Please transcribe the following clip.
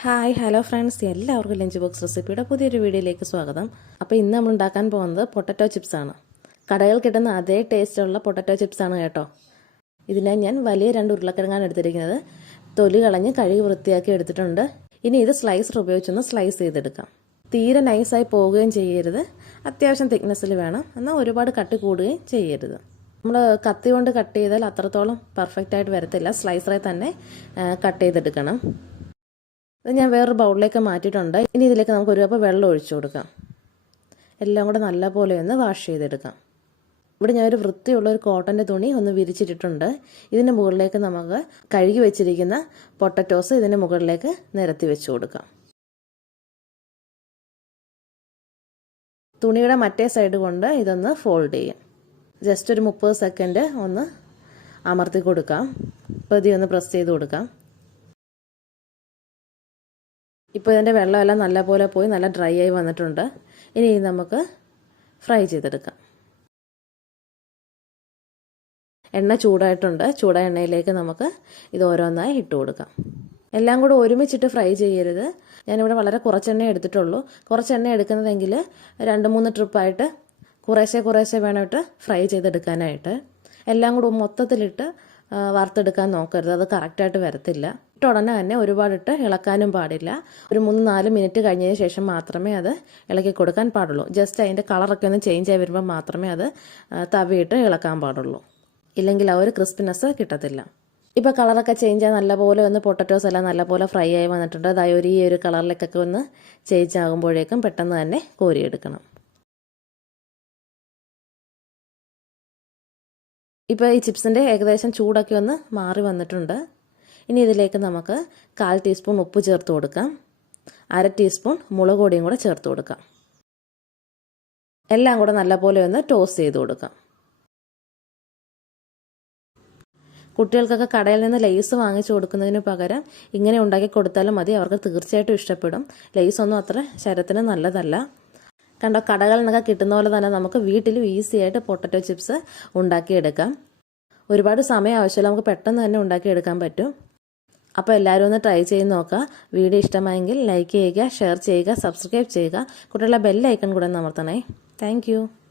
Hi hello friends. എല്ലാവർക്കും lunch box റെസിപ്പിയുടെ പുതിയൊരു വീഡിയോയിലേക്ക് സ്വാഗതം. അപ്പോൾ ഇന്ന് നമ്മൾ ഉണ്ടാക്കാൻ പോകുന്നത് പൊട്ടറ്റോ ചിപ്സ് ആണ്. കടകളിൽ കിട്ടുന്ന അതേ ടേസ്റ്റുള്ള പൊട്ടറ്റോ ചിപ്സ് ആണ് കേട്ടോ. ഇതിനെ ഞാൻ വലിയ രണ്ട് ഉരുളക്കിഴങ്ങാണ് എടുത്തിരിക്കുന്നത്. തൊലി കളഞ്ഞ് കഴുകി വൃത്തിയാക്കി എടുത്തിട്ടുണ്ട്. ഇനി ഇത് സ്ലൈസർ ഉപയോഗിച്ചൊന്ന് സ്ലൈസ് ചെയ്തെടുക്കാം. തീരെ നൈസായി പോവുകയും ചെയ്യരുത്. അത്യാവശ്യം തിക്നെസ്സിൽ വേണം. എന്നാൽ ഒരുപാട് കട്ടി കൂടുകയും ചെയ്യരുത്. നമ്മൾ കത്തി കൊണ്ട് കട്ട് ചെയ്താൽ അത്രത്തോളം പെർഫെക്റ്റ് ആയിട്ട് വരത്തില്ല. സ്ലൈസറെ തന്നെ കട്ട് ചെയ്തെടുക്കണം. ഇത് ഞാൻ വേറൊരു ബൗളിലേക്ക് മാറ്റിയിട്ടുണ്ട്. ഇനി ഇതിലേക്ക് നമുക്ക് ഒരു കപ്പ് വെള്ളം ഒഴിച്ചു കൊടുക്കാം. എല്ലാം കൂടെ നല്ലപോലെ ഒന്ന് വാഷ് ചെയ്തെടുക്കാം. ഇവിടെ ഞാനൊരു വൃത്തിയുള്ള ഒരു കോട്ടന്റെ തുണി ഒന്ന് വിരിച്ചിട്ടിട്ടുണ്ട്. ഇതിന്റെ മുകളിലേക്ക് നമുക്ക് കഴുകി വെച്ചിരിക്കുന്ന പൊട്ടറ്റോസ് ഇതിന്റെ മുകളിലേക്ക് നിരത്തി വെച്ച് കൊടുക്കാം. തുണിയുടെ മറ്റേ സൈഡ് കൊണ്ട് ഇതൊന്ന് ഫോൾഡ് ചെയ്യാം. ജസ്റ്റ് ഒരു മുപ്പത് സെക്കൻഡ് ഒന്ന് അമർത്തി കൊടുക്കാം. പതി ഒന്ന് പ്രസ് ചെയ്ത് കൊടുക്കാം. ഇപ്പോൾ ഇതിന്റെ വെള്ളമെല്ലാം നല്ലപോലെ പോയി നല്ല ഡ്രൈ ആയി വന്നിട്ടുണ്ട്. ഇനി നമുക്ക് ഫ്രൈ ചെയ്തെടുക്കാം. എണ്ണ ചൂടായിട്ടുണ്ട്. ചൂടായ എണ്ണയിലേക്ക് നമുക്ക് ഇത് ഓരോന്നായി ഇട്ട് കൊടുക്കാം. എല്ലാം കൂടെ ഒരുമിച്ചിട്ട് ഫ്രൈ ചെയ്യരുത്. ഞാനിവിടെ വളരെ കുറച്ച് എണ്ണ എടുത്തിട്ടുള്ളൂ. കുറച്ച് എണ്ണ എടുക്കുന്നതെങ്കിൽ രണ്ട് മൂന്ന് ട്രിപ്പായിട്ട് കുറേശ്ശെ കുറേശ്ശെ വേണം ഫ്രൈ ചെയ്തെടുക്കാനായിട്ട്. എല്ലാം കൂടെ മൊത്തത്തിലിട്ട് വറുത്തെടുക്കാൻ നോക്കരുത്. അത് കറക്റ്റായിട്ട് വരത്തില്ല. ഇട്ട് ഉടനെ തന്നെ ഒരുപാടിട്ട് ഇളക്കാനും പാടില്ല. ഒരു മൂന്ന് നാല് മിനിറ്റ് കഴിഞ്ഞതിന് ശേഷം മാത്രമേ അത് ഇളക്കി കൊടുക്കാൻ പാടുള്ളൂ. ജസ്റ്റ് അതിന്റെ കളറൊക്കെ ഒന്ന് ചേഞ്ച് ആയി വരുമ്പോൾ മാത്രമേ അത് തവിയിട്ട് ഇളക്കാൻ പാടുള്ളൂ. ഇല്ലെങ്കിൽ ആ ഒരു ക്രിസ്പിനെസ് കിട്ടത്തില്ല. ഇപ്പോൾ കളറൊക്കെ ചേഞ്ച് ആയി നല്ലപോലെ ഒന്ന് പൊട്ടറ്റോസ് എല്ലാം നല്ലപോലെ ഫ്രൈ ആയി വന്നിട്ടുണ്ട്. അതായത് ഈ ഒരു കളറിലേക്കൊക്കെ ഒന്ന് ചേഞ്ച് ആകുമ്പോഴേക്കും പെട്ടെന്ന് തന്നെ കോരിയെടുക്കണം. ഇപ്പോൾ ഈ ചിപ്സിന്റെ ഏകദേശം ചൂടൊക്കെ ഒന്ന് മാറി വന്നിട്ടുണ്ട്. ഇനി ഇതിലേക്ക് നമുക്ക് കാൽ ടീസ്പൂൺ ഉപ്പ് ചേർത്ത് കൊടുക്കാം. അര ടീസ്പൂൺ മുളക് പൊടിയും കൂടെ ചേർത്ത് കൊടുക്കാം. എല്ലാം കൂടെ നല്ലപോലെ ഒന്ന് ടോസ്റ്റ് ചെയ്ത് കൊടുക്കാം. കുട്ടികൾക്കൊക്കെ കടയിൽ നിന്ന് ലേസ് വാങ്ങിച്ചു കൊടുക്കുന്നതിന് പകരം ഇങ്ങനെ ഉണ്ടാക്കി കൊടുത്താലും മതി. അവർക്ക് തീർച്ചയായിട്ടും ഇഷ്ടപ്പെടും. ലേസ് ഒന്നും അത്ര ശരത്തിന് നല്ലതല്ല. കണ്ടോ കടകളിൽ നിന്നൊക്കെ കിട്ടുന്ന പോലെ തന്നെ നമുക്ക് വീട്ടിലും ഈസി ആയിട്ട് പൊട്ടറ്റോ ചിപ്സ് ഉണ്ടാക്കിയെടുക്കാം. ഒരുപാട് സമയം ആവശ്യമില്ല നമുക്ക് പെട്ടെന്ന് തന്നെ ഉണ്ടാക്കിയെടുക്കാൻ പറ്റും. അപ്പോൾ എല്ലാവരും ഒന്ന് ട്രൈ ചെയ്ത് നോക്കുക. വീഡിയോ ഇഷ്ടമായെങ്കിൽ ലൈക്ക് ചെയ്യുക ഷെയർ ചെയ്യുക സബ്സ്ക്രൈബ് ചെയ്യുക. കുട്ടികളുടെ ബെല്ലൈക്കൺ കൂടെ അമർത്തണേ. താങ്ക്